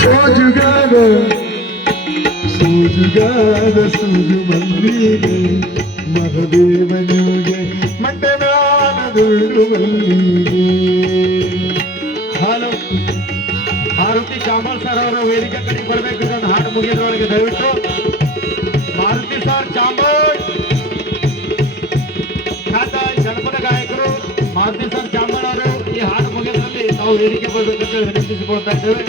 ಸೋಜುಗಾದ ಸೋಜುಗಾದ ಸೂಜು ಮಲ್ಲಿಗೆ ಮಹದೇವನಿಗೆ ಮಂಡನಾನದುಳ್ಳು ಮಲ್ಲಿಗೆ. Hello, Maruti ಚಾಮಲ್ sir ಅವರು ವೇದಿಕೆ ಕಡೆ ಬರಬೇಕು. ಇದೊಂದು ಹಾಡು ಮುಗಿದ್ರೊಳಗೆ ದಯವಿಟ್ಟು ಮಾರುತಿ ಸರ್ ಚಾಮಲ್, ಖ್ಯಾತ ಜನಪದ ಗಾಯಕರು ಮಾರುತಿ ಸರ್ ಚಾಮಲ್ ಅವರು ಈ ಹಾಡು ಮುಗಿದ್ರಲ್ಲಿ ನಾವು ವೇದಿಕೆ ಬರಬೇಕಂತ ವಿನಂತಿಸಿಕೊಳ್ತಾ ಇದ್ದೇವೆ.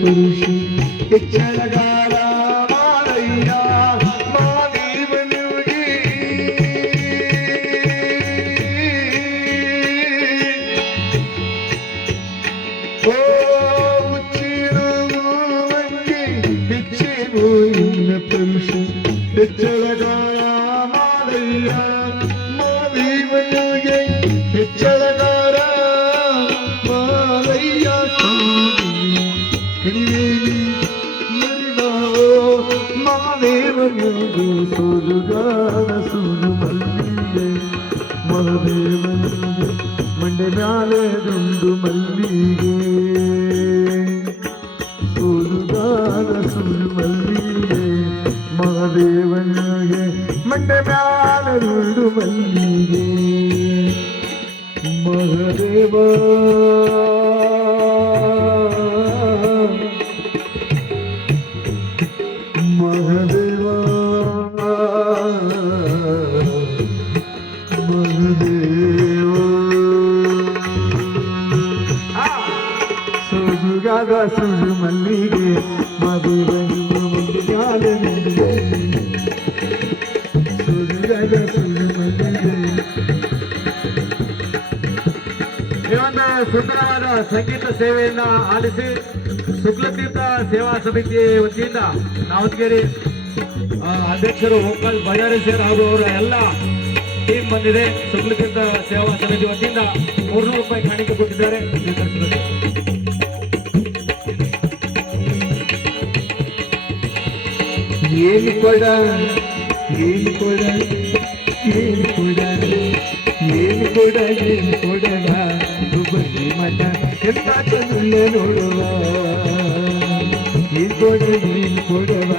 ಪುರುಷಿ ಹೆಚ್ಚಳಗಾರ ಮಾರಯ್ಯ ಮಾದೇವನಿಗೆ ಓ ಮುಚ್ಚಿರುವಂಗೆ ಹೆಚ್ಚೇನು ಇನ್ನ ಪುರುಷಿ ಹೆಚ್ಚಳಗಾರ ಮಾರಯ್ಯ ಮಾದೇವನಿಗೆ ಹೆಚ್ಚಳಗಾರ ಮಾರಯ್ಯ ಮಹಾದೇವನಿಗೆ ಸೋಲುಗಾರ ಸೂಲು ಮಲ್ಲಿಗೆ ಮಹಾದೇವನಿಗೆ ಮಂಡೆ ಮ್ಯಾಲೆ ದುಂಡು ಮಲ್ಲಿಗೆ ಸೋಲುಗಾರ ಸೂಲು ಮಲ್ಲಿಗೆ ಮಹಾದೇವನಿಗೆ ಮಂಡೆ ಮ್ಯಾಲೆ ದುಂಡು ಮಲ್ಲಿಗೆ ಮಹಾದೇವ ಮಹದೇವ ಮಹದೇವ ಸೋಜುಗಾದ ಸೂಜು ಮಲ್ಲಿಗೆ ಮಹದೇವನಿಗೆ ಮುಂದೆ ಗಾಲೆ ಸೋಜುಗಾದ ಸೂಜು ಮಲ್ಲಿಗೆ. ಈ ಒಂದು ಸುಂದರವಾದ ಸಂಗೀತ ಸೇವೆಯನ್ನ ಆಲಿಸಿ ಶುಕ್ಲತೀರ್ಥ ಸೇವಾ ಸಮಿತಿ ವತಿಯಿಂದ ನಾವದಗಿರಿ ಅಧ್ಯಕ್ಷರು ಓಂಕಾರ್ ಬಜಾರಿ ಸರ್ ಹಾಗೂ ಅವರ ಎಲ್ಲ ಟೀಮ್ ಬಂದಿದೆ. ಶುಕ್ಲತೀರ್ಥ ಸೇವಾ ಸಮಿತಿ ವತಿಯಿಂದ 300 ರೂಪಾಯಿ ಕಾಣಿಕೆ ಕೊಟ್ಟಿದ್ದಾರೆ. ಏನು ಕೊಡ ಏನು ಕೊಡ ಏನು ಕೊಡ ಏನು ಕೊಡ ಏನು ಕೊಡವ ಬನ್ನಿ ಮಠ ಎಲ್ಲ ಚಂದ ನೋಡುವ ಈ ಕೊಡ ನೀನು ಕೊಡವ